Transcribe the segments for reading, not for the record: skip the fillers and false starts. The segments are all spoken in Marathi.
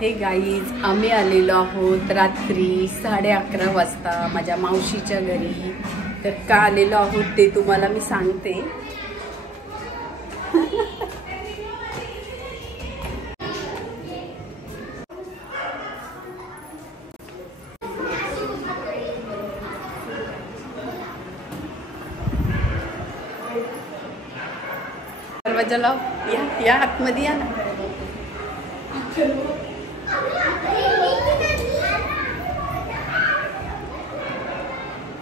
हे गाईज, आम्ही आलेलो आहोत रात्री 11:30 वाजता माझ्या मावशीच्या घरी. तर का आलेलो आहोत ते तुम्हाला मी सांगते. दरवाजा लाव, या आतमध्ये या ना.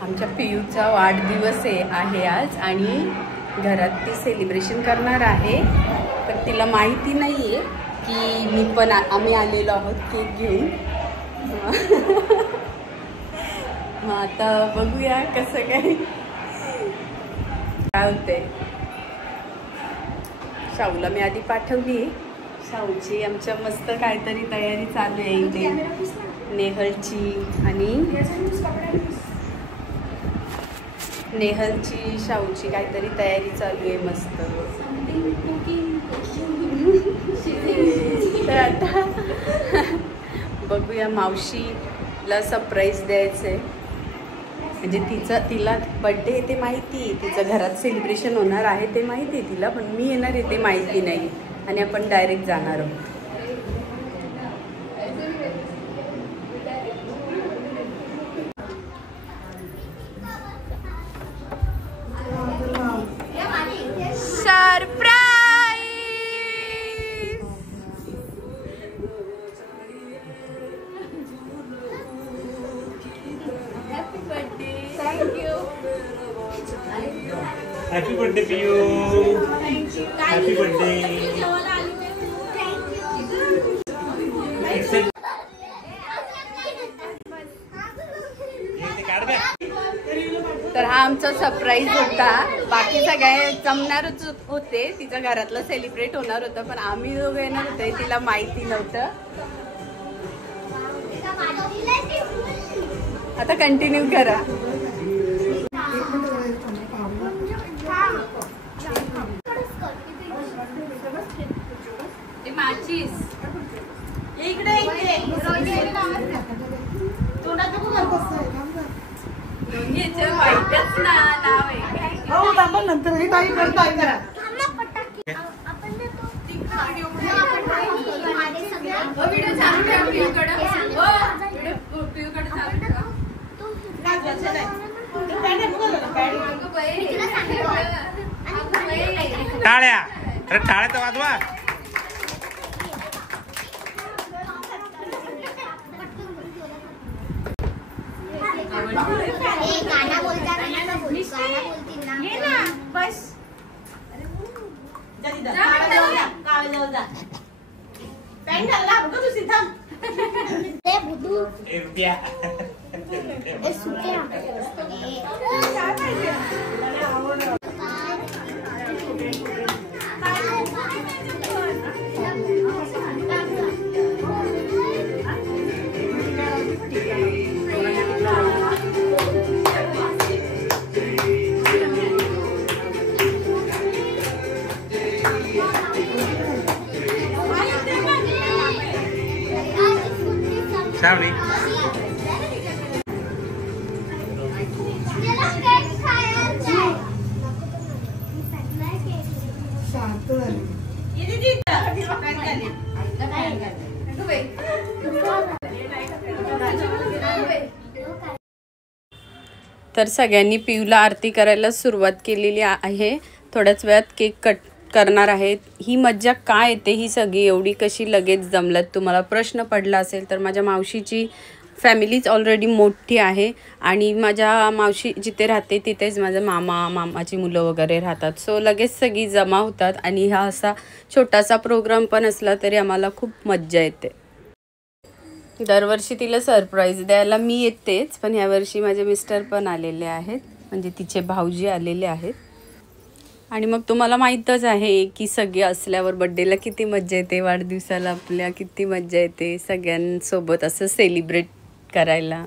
आमच्या पियूचा वाढदिवस आहे आज आणि घरात ती सेलिब्रेशन करणार आहे. पण तिला माहिती नाही आहे की आम्ही आलेलो आहोत केक घेऊन. मग आता बघूया कसं काय होतंय. शाहूला मी आधी पाठवली. शाहूची आमच्या मस्त काहीतरी तयारी चालू आहे इथे. नेहलची शाहूची काहीतरी तयारी चालू आहे मस्त. तर आता बघूया. मावशीला सरप्राईज द्यायचं आहे. म्हणजे तिला बड्डे आहे ते माहिती आहे, तिचं घरात सेलिब्रेशन होणार आहे ते माहिती आहे तिला, पण मी येणार आहे ते माहिती नाही. आणि आपण डायरेक्ट जाणार आहोत. Surprise. Happy birthday. Thank you. Happy birthday Piyu. Happy birthday. तर हा आमचा सरप्राईज होता. बाकी सगळे जमणारच होते, तिच्या घरातलं सेलिब्रेट होणार होतं, पण आम्ही दोघं येणार होते तिला माहिती नव्हतं. आता कंटिन्यू करा. माचीस इकडे वाईटच नाव आहे. नंतर टाळ्या. अरे टाळ्या तर वाजवा. गाना बोलता ना बस. पॅन्ट घालला बघ तू सीधा. ते बुदू रुपया ए सुक्या. सावली. तर सगळ्यांनी पियूला आरती करायला सुरुवात केलेली आहे. थोड्याच वेळात केक कट करणार आहेत. ही मज्जा काय येते ही सगळी एवढी कशी लगेच जमल्यात तुम्हाला प्रश्न पडला असेल तर माझ्या मावशीची फॅमिलीच ऑलरेडी मोठी आहे आणि माझ्या मावशी जिथे राहते तिथेच माझा मामाची मुलं वगैरे राहतात. सो लगेच सगळी जमा होतात आणि हा असा छोटासा प्रोग्राम पण असला तरी आम्हाला खूप मज्जा येते. दरवर्षी तिला सरप्राईज द्यायला मी येतेच, पण यावर्षी माझे मिस्टर पण आलेले आहेत, म्हणजे तिचे भाऊजी आलेले आहेत. आणि मग तुम्हाला माहीतच आहे की सगळे असल्यावर बड्डेला किती मज्जा येते, वाढदिवसाला आपल्या किती मज्जा येते सगळ्यांसोबत असं सेलिब्रेट करायला.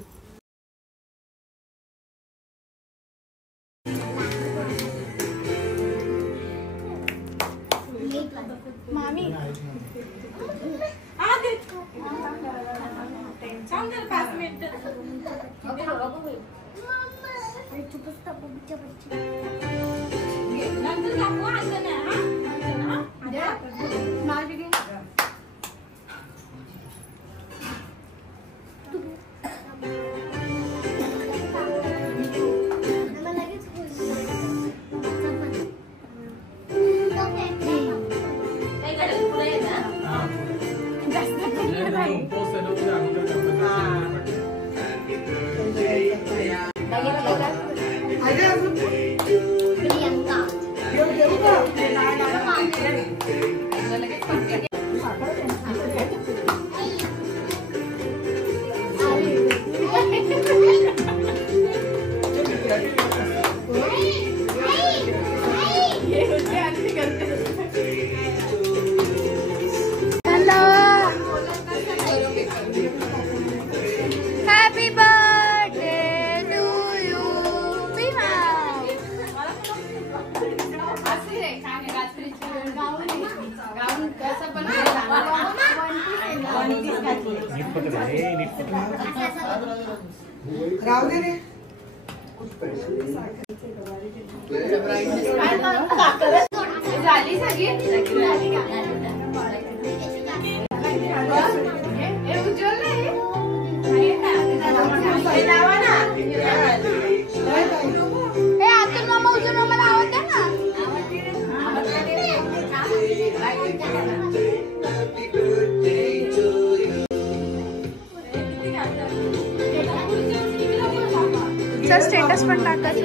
स्टेटस पण टाकत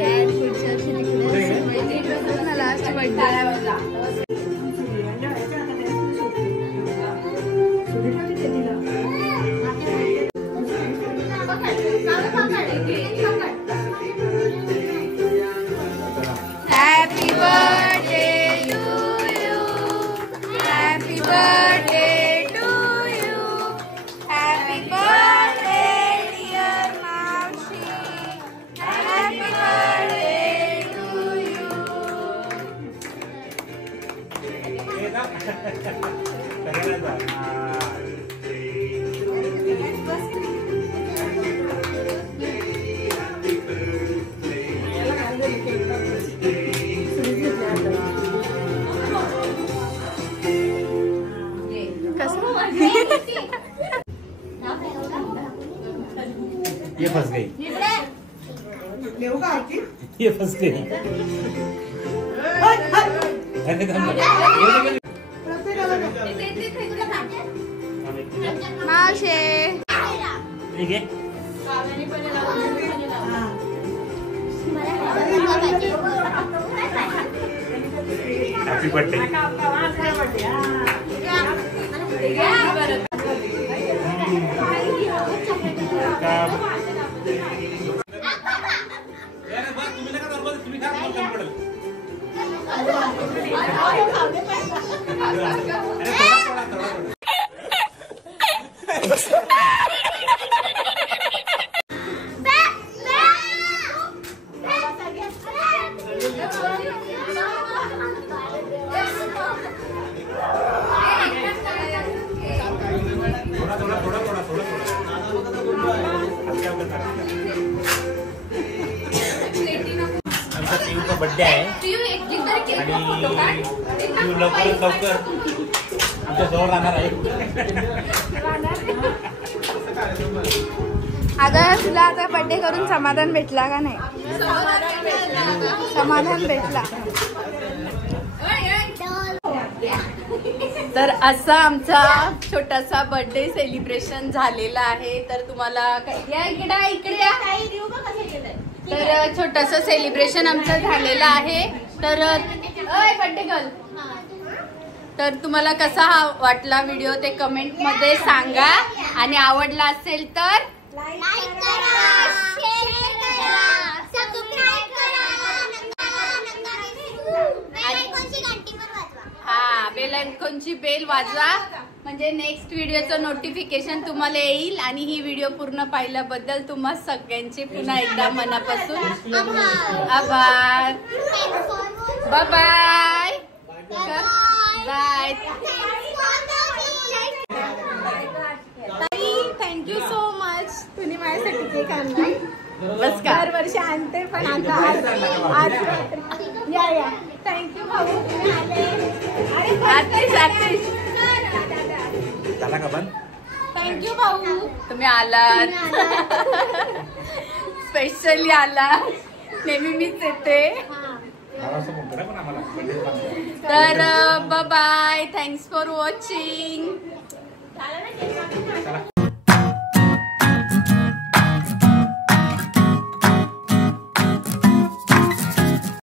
last birthday. Happy birthday to you. Happy birthday to you. Happy birthday dear Maushi. Happy birthday to you. ये फंस गई, ये फंस गई. मावशे ठीक आहे. Happy birthday. बर्थडे आहे आणि तू लवकरात लवकर आमच्या जवळ राहणार आहे. अगं तुला आता बर्थडे करून समाधान भेटला का नाही? समाधान भेटला. तर असा आमचा छोटासा बर्थडे सेलिब्रेशन झालेला आहे. तर तुम्हाला या इकडे या. तर छोटासा सेलिब्रेशन आमचं झालेलं आहे. तर बर्थडे गर्ल, तर तुम्हाला कसा हा वाटला व्हिडिओ ते कमेंट मध्ये सांगा आणि आवडला असेल तर लाईक करा, शेअर करा, सबस्क्राइब करा. बेल आयकॉनची बेल वाजवा म्हणजे नेक्स्ट व्हिडिओचं नोटिफिकेशन तुम्हाला येईल. आणि ही व्हिडिओ पूर्ण पाहिल्याबद्दल तुम्हा सगळ्यांचे पुन्हा एकदा मनापासून आभार. Bye bye bye. Thank you so much. तुम्ही माझ्यासाठी केक आणला. बस का दरवर्षी आणते पण आता आज या थँक्यू भाऊ तुम्ही आले. झाला का पण थँक्यू भाऊ तुम्ही आलात. स्पेशली आला. नेहमी मीच येते. पण आम्हाला तर बाय. Thanks for watching.